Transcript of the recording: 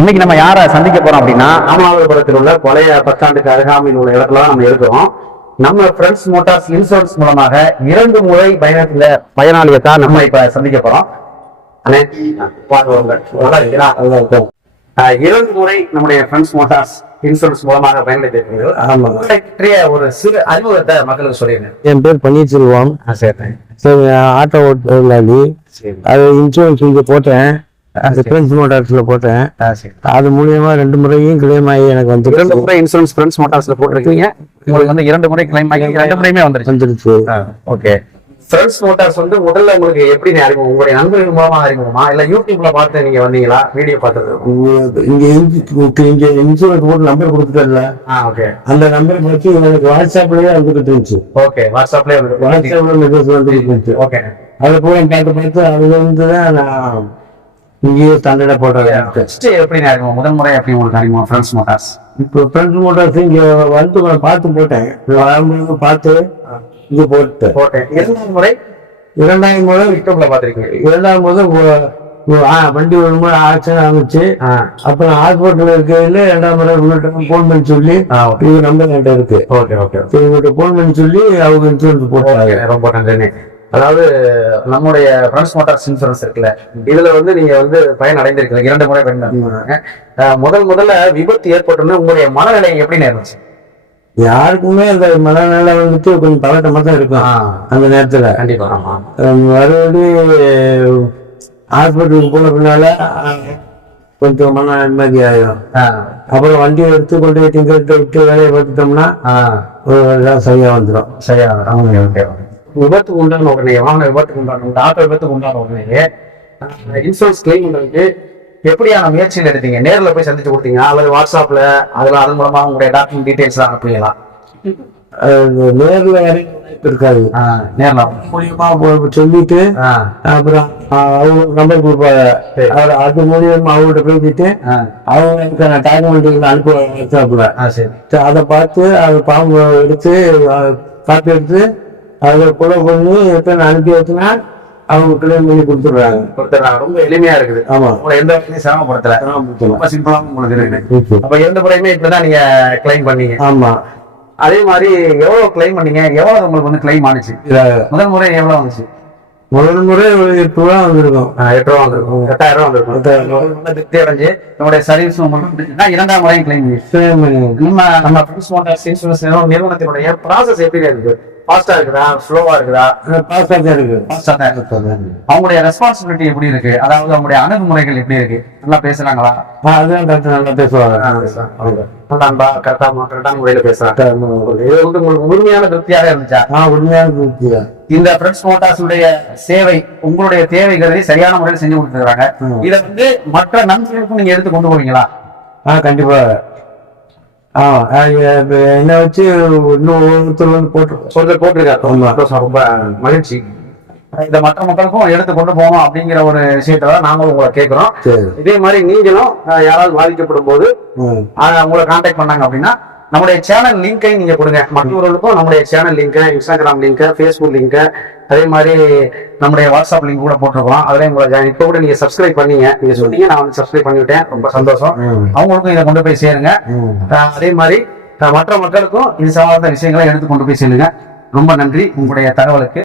இன்னைக்கு நம்ம யாரை சந்திக்க போறோம் அப்படின்னா ராமநாதபுரத்தில் உள்ள பழைய பத்தாண்டுக்கு அருகாமையில் உள்ள இடத்துல நம்ம இருக்கிறோம். நம்ம ஃப்ரெண்ட்ஸ் மோட்டார்ஸ் இன்சூரன்ஸ் மூலமாக இரண்டு முறை பயணத்துல பயனாளியை தான் நம்ம இப்ப சந்திக்க போறோம். இரண்டு முறை நம்முடைய ஃப்ரெண்ட்ஸ் மோட்டார்ஸ் இன்சூரன்ஸ் மூலமாக பற்றிய ஒரு சிறு அறிமுகத்தை மக்களுக்கு சொல்லிடுங்க. என் பேர் பன்னீர்செல்வம். ஆட்டோ ஓட்டுலாளி சரி. அது இன்சூரன்ஸ் இங்கே போட்டேன். அது பிரெஞ்ச் மோட்டார்ஸ்ல போட்டேன். அது மூலியமா ரெண்டு முறையும் கிளைம் ஆகி எனக்கு இரண்டு வந்துருச்சு முறை இன்சூரன்ஸ் ஃப்ரெண்ட்ஸ் மோட்டார்ஸ்ல போட்டிருக்கீங்க. உங்களுக்கு வந்து இரண்டு முறை கிளைம் ஆகி ரெண்டு முறையுமே வந்துருச்சு. வந்துருச்சு. ஓகே ஃப்ரெண்ட்ஸ் மோட்டார்ஸ் வந்து முதல்ல உங்களுக்கு எப்படி அறிமுகம் உங்களுடைய நண்பர்கள் மூலமா அறிமுகமா? இல்ல யூடியூப்ல பார்த்து நீங்க வந்தீங்களா? வீடியோ பார்த்தது இங்க- இங்க இன்சு- இங்க இன்சூரன்ஸ் போட்டு நம்பர் கொடுத்துட்டல ஓகே அந்த நம்பர் பார்த்து எனக்கு வாட்ஸ்அப்லயே வந்துட்டு இருந்துச்சு. ஓகே வாட்ஸ்அப்ல வாட்ஸ்அப்ல மெசேஜ் வந்துட்டு இருந்துச்சு. ஓகே அதை போய் பார்த்து பார்த்து அதுல இருந்து தான் நான் இங்கேயே ஸ்டாண்டர்டா போட்டேன் ஃபர்ஸ்ட் எப்படி அறிமுகம் முதல் முறை எப்படி உங்களுக்கு அறிமுகம் ஃப்ரெண்ட்ஸ் மோட்டார்ஸ் இப்போ ஃப்ரெண்ட்ஸ் மோட்டார்ஸ் இங்க வந்து பார்த்து போட்டேன். வரும்போது பார்த்து இங்க போட்டேன். ஓகே இரண்டாவது முறை இரண்டாயிரம் முறை யூடியூப்ல இரண்டாம் ஒ- ஒ- ஆ, வண்டி ஒரு முறை ஆக்சிடென்ட் ஆரம்பிச்சு அப்புறம் ஹாஸ்பிட்டல் இருக்கையில இரண்டாம் முறை உங்கள்கிட்ட போன் பண்ணி சொல்லி இது நம்பர் என்கிட்ட இருக்கு. ஓகே ஓகே உங்கள்கிட்ட போன் பண்ணி சொல்லி அவங்க இன்சூரன்ஸ் போட்டாங்க. ரொம்ப நன்றிண்ணே. அதாவது நம்முடைய ஃப்ரெண்ட்ஸ் மோட்டார்ஸ் இன்சூரன்ஸ் இருக்குல்ல இதுல வந்து நீங்க வந்து பயன் அடைந்திருக்கீங்க இரண்டு முறை பயன் அடைந்திருக்கீங்க. அஹ், முதல் முதல்ல விபத்து ஏற்பட்டோன்னு உங்களுடைய மனநிலை எப்படி நேர்ந்துச்சு? யாருக்குமே அந்த மனநிலை வந்துட்டு கொஞ்சம் பதட்டமா தான் இருக்கும். அந்த நேரத்துல. கண்டிப்பா. மறுபடி ஹாஸ்பிட்டலுக்கு போன பின்னால கொஞ்சம் மன நிம்மதி ஆயிடும் ஆஹ் அப்புறம் வண்டியை எடுத்து கொண்டு போய் திங்கள்கிட்ட விட்டு வேலையை பார்த்துட்டோம்னா சரியா வந்துடும் சரியா ஓகே ஓகே. விபத்துக்கு உண்டான உடனே வாகன விபத்துக்கு உண்டான உங்க ஆட்டோ விபத்துக்கு உண்டான உடனே இன்சூரன்ஸ் கிளைம் பண்றதுக்கு எப்படியான முயற்சிகள் எடுத்தீங்க? நேர்ல போய் சந்திச்சு கொடுத்தீங்க அல்லது வாட்ஸ்அப்ல அதுல அதன் மூலமா உங்களுடைய டாக்குமெண்ட் டீடைல்ஸ் அனுப்புவீங்களா நேர்ல இருக்காது. நேர்ல. மூலியமா சொல்லிட்டு அப்புறம் அவங்க நம்பர் கொடுப்பாங்க அவர் அது மூலியமா அவங்கள்ட்ட பேசிட்டு அவங்க எனக்கு டாக்குமெண்ட் அனுப்புவாங்க வாட்ஸ்அப்ல அதை பார்த்து அது பாம்பு எடுத்து காப்பி எடுத்து அதில் புல பண்ணி நான் அனுப்பி வச்சுனா அவங்க கிளைம் பண்ணி கொடுத்துடுறாங்க. கொடுத்துறாங்க ரொம்ப எளிமையா இருக்குது. ஆமா. உங்களை எந்த வகையிலும் சிரமப்படுத்தல. ரொம்ப சிம்பிளா உங்களுக்கு இருக்குது. அப்ப இரண்டு முறையுமே இப்படிதான் நீங்க கிளைம் பண்ணீங்க. ஆமா. அதே மாதிரி எவ்வளவு கிளைம் பண்ணீங்க? எவ்வளவு உங்களுக்கு வந்து கிளைம் ஆனிச்சு? முதல் முறை எவ்வளவு வந்துச்சு முதல் முறை ஒரு எட்டு ரூபா வந்திருக்கும். எட்டு ரூபா வந்திருக்கும். எட்டாயிரம் ரூபா வந்திருக்கும். எட்டாயிரம் திருப்தி அடைஞ்சு நம்முடைய சர்வீஸ் உங்களுக்கு இரண்டாம் முறையும் கிளைம் நம்ம நம்ம ஃப்ரெண்ட்ஸ் மோட்டார்ஸ் இன்சூரன்ஸ் நிறுவனத்தினுடைய ப்ராசஸ் எப்படி இருக்கு ஃபாஸ்டா இருக்குதா? ஸ்லோவா இருக்குதா? பாஸ்டா தான் இருக்கு. ஃபாஸ்டா தான் இருக்கு. அவங்களுடைய ரெஸ்பான்சிபிலிட்டி எப்படி இருக்கு? அதாவது அவங்களுடைய அணுகுமுறைகள் எப்படி இருக்கு? நல்லா பேசுறாங்களா? டாக்டர் நல்லா பேசுவாங்க. அன்பா கரெக்டா கரெக்டான முறையில பேசுறாங்க இது வந்து உங்களுக்கு முழுமையான திருப்தியாக இருந்துச்சா? ஆ உண்மையான. இந்த ஃப்ரெண்ட்ஸ் மோட்டார்ஸ் உடைய சேவை உங்களுடைய தேவைகளை சரியான முறையில் செஞ்சு கொடுத்துருக்காங்க. இதை வந்து மற்ற நண்பர்களுக்கும் நீங்க எடுத்து கொண்டு போவீங்களா? ஆ கண்டிப்பா. என்ன வச்சு இன்னும் ஒருத்தர் வந்து போட்டு சொல்ல போட்டிருக்காரு. ரொம்ப மகிழ்ச்சி. இதை மற்ற மக்களுக்கும் எடுத்து கொண்டு போகணும் அப்படிங்கிற ஒரு விஷயத்தை நாங்களும் உங்களை கேட்கிறோம். இதே மாதிரி நீங்களும் யாராவது பாதிக்கப்படும் போது உங்களை கான்டாக்ட் பண்ணாங்க அப்படின்னா நம்முடைய சேனல் லிங்கை நீங்க கொடுங்க. மற்றவர்களுக்கும் நம்முடைய channel link Instagram link Facebook link அதே மாதிரி நம்முடைய வாட்ஸ்அப் லிங்க் கூட போட்டிருக்கோம். அதுல உங்களை இப்போ கூட நீங்க சப்ஸ்கிரைப் பண்ணீங்க. நீங்க சொன்னீங்க நான் வந்து சப்ஸ்கிரைப் பண்ணிவிட்டேன். ரொம்ப சந்தோஷம். அவங்களுக்கும் இதை கொண்டு போய் சேருங்க. அதே மாதிரி மற்ற மக்களுக்கும் இது சார்ந்த விஷயங்களை எடுத்து கொண்டு போய் செல்லுங்க ரொம்ப நன்றி உங்களுடைய தகவலுக்கு.